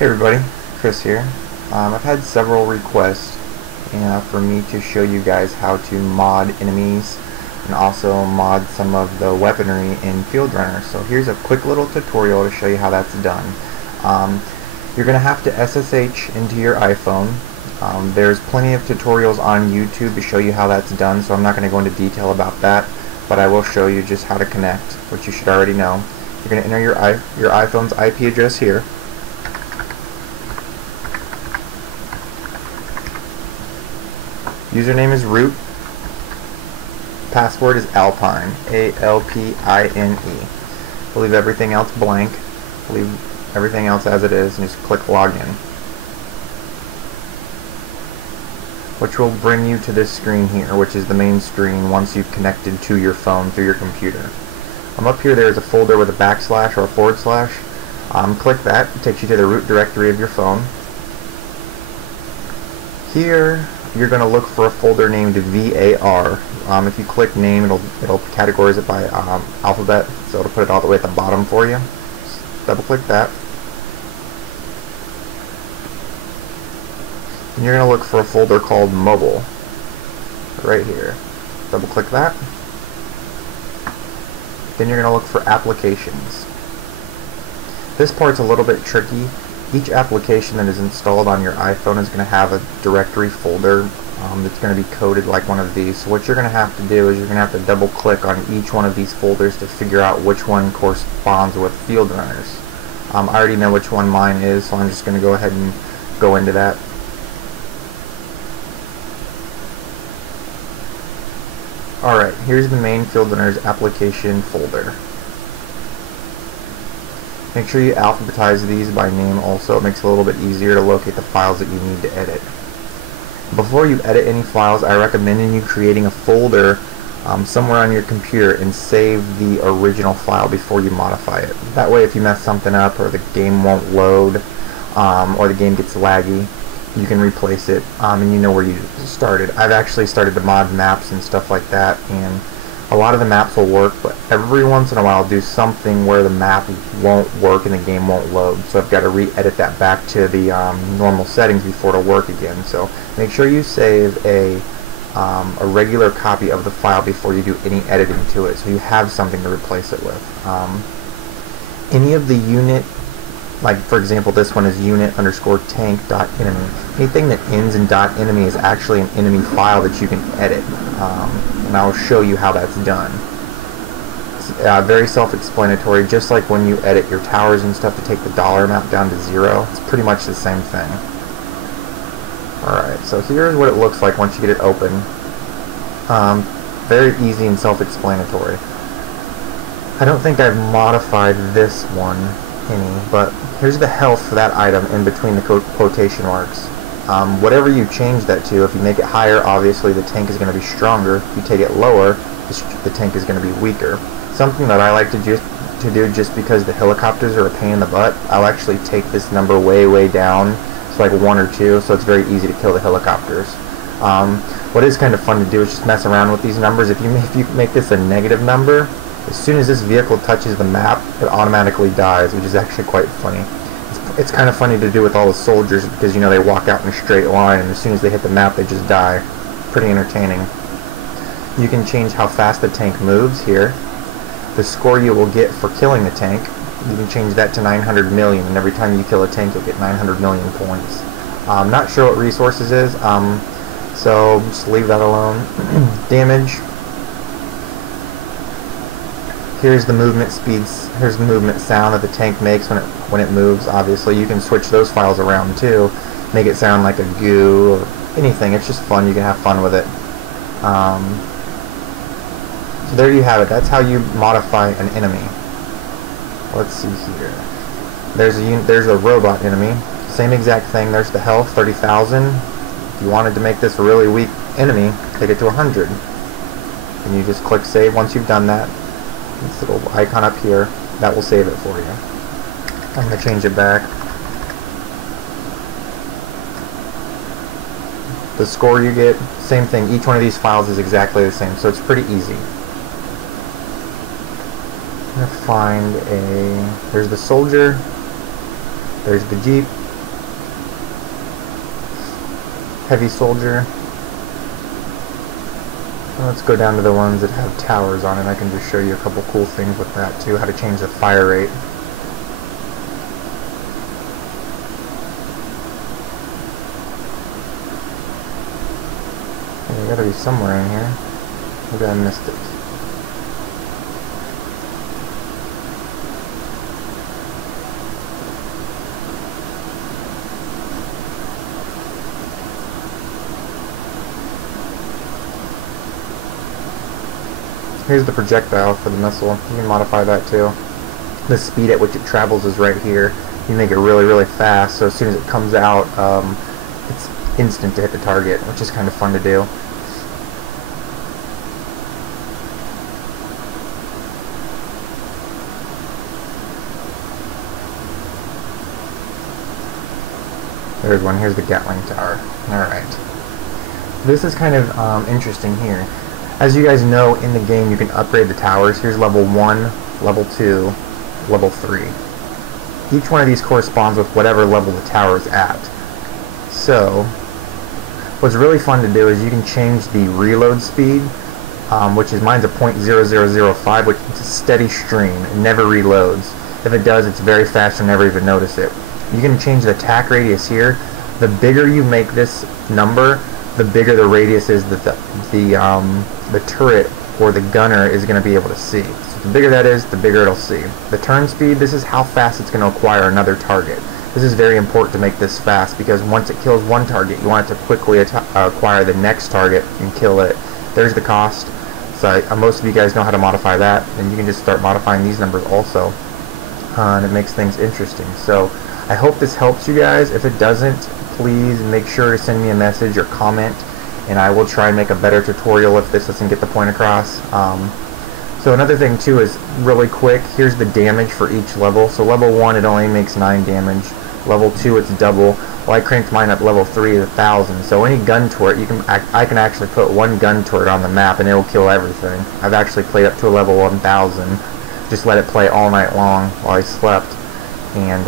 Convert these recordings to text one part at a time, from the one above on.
Hey everybody, Chris here. I've had several requests for me to show you guys how to mod enemies and also mod some of the weaponry in Field Runner. So here's a quick little tutorial to show you how that's done. You're going to have to SSH into your iPhone. There's plenty of tutorials on YouTube to show you how that's done, so I'm not going to go into detail about that, but I will show you just how to connect, which you should already know. You're going to enter your iPhone's IP address here. Username is root. Password is Alpine, A-L-P-I-N-E. Leave everything else blank. Leave everything else as it is and just click login, which will bring you to this screen here, which is the main screen once you've connected to your phone through your computer. Up here there's a folder with a backslash or a forward slash. Click that. It takes you to the root directory of your phone. Here you're going to look for a folder named VAR. If you click name, it'll categorize it by alphabet, so it'll put it all the way at the bottom for you. Just double click that. And you're going to look for a folder called mobile right here. Double click that. Then you're going to look for applications. This part's a little bit tricky. Each application that is installed on your iPhone is going to have a directory folder that's going to be coded like one of these. So what you're going to have to do is you're going to have to double click on each one of these folders to figure out which one corresponds with Field Runners. I already know which one mine is, so I'm just going to go ahead and go into that. Alright, here's the main Field Runners application folder. Make sure you alphabetize these by name also. It makes it a little bit easier to locate the files that you need to edit. Before you edit any files, I recommend you creating a folder somewhere on your computer and save the original file before you modify it. That way if you mess something up or the game won't load or the game gets laggy, you can replace it and you know where you started. I've actually started to mod maps and stuff like that, and a lot of the maps will work, but every once in a while I'll do something where the map won't work and the game won't load. So I've got to re-edit that back to the normal settings before it'll work again. So make sure you save a regular copy of the file before you do any editing to it, so you have something to replace it with. Any of the unit, like for example this one is unit_tank.enemy. Anything that ends in .enemy is actually an enemy file that you can edit. And I'll show you how that's done. It's very self-explanatory, just like when you edit your towers and stuff to take the dollar amount down to 0. It's pretty much the same thing. Alright, so here's what it looks like once you get it open. Very easy and self-explanatory. I don't think I've modified this one any, but here's the health for that item in between the quotation marks. Whatever you change that to, if you make it higher, obviously the tank is going to be stronger. If you take it lower, the tank is going to be weaker. Something that I like to do just because the helicopters are a pain in the butt, I'll actually take this number way down, so like 1 or 2, so it's very easy to kill the helicopters. What is kind of fun to do is just mess around with these numbers. If you make this a negative number, as soon as this vehicle touches the map, it automatically dies, which is actually quite funny. It's kind of funny to do with all the soldiers because, you know, they walk out in a straight line and as soon as they hit the map they just die. Pretty entertaining. You can change how fast the tank moves here. The score you will get for killing the tank, you can change that to 900 million, and every time you kill a tank you'll get 900 million points. I'm not sure what resources is, so just leave that alone. Damage. Here's the movement speeds. Here's the movement sound that the tank makes when it moves. Obviously, you can switch those files around too, make it sound like a goo or anything. It's just fun. You can have fun with it. So there you have it. That's how you modify an enemy. Let's see here. There's a robot enemy. Same exact thing. There's the health, 30,000. If you wanted to make this a really weak enemy, take it to 100. And you just click save once you've done that. This little icon up here, that will save it for you. I'm going to change it back. The score you get, same thing. Each one of these files is exactly the same, so it's pretty easy. I'm going to find there's the soldier, there's the Jeep, heavy soldier. Let's go down to the ones that have towers on it. I can just show you a couple cool things with that too, how to change the fire rate. You gotta be somewhere in here. Maybe I missed it. Here's the projectile for the missile. You can modify that too. The speed at which it travels is right here. You make it really, really fast, so as soon as it comes out, it's instant to hit the target, which is kind of fun to do. There's one. Here's the Gatling Tower. Alright. This is kind of interesting here. As you guys know, in the game you can upgrade the towers. Here's level 1, level 2, level 3. Each one of these corresponds with whatever level the tower is at. So, what's really fun to do is you can change the reload speed, which is mine's a .0005, which is a steady stream. It never reloads. If it does, it's very fast, you'll never even notice it. You can change the attack radius here. The bigger you make this number, the bigger the radius is that the turret or the gunner is going to be able to see. So the bigger that is, the bigger it'll see. The turn speed, this is how fast it's going to acquire another target. This is very important to make this fast because once it kills one target, you want it to quickly acquire the next target and kill it. There's the cost. So most of you guys know how to modify that, and you can just start modifying these numbers also. And it makes things interesting. So I hope this helps you guys. If it doesn't, please make sure to send me a message or comment, and I will try and make a better tutorial if this doesn't get the point across. So another thing too is, really quick, here's the damage for each level. So level 1 it only makes 9 damage. Level 2 it's double. Well, I cranked mine up level 3 at 1,000. So any gun turret, I can actually put one gun turret on the map and it'll kill everything. I've actually played up to a level 1,000. Just let it play all night long while I slept, and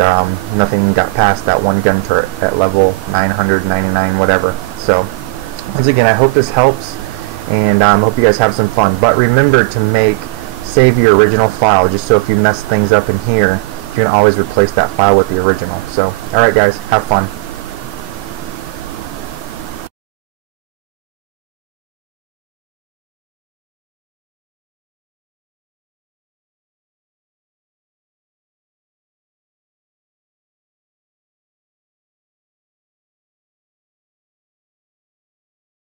nothing got past that one gun turret at level 999 whatever. So once again, I hope this helps, and hope you guys have some fun. But remember to save your original file, just so if you mess things up in here, you can always replace that file with the original. So alright guys, have fun.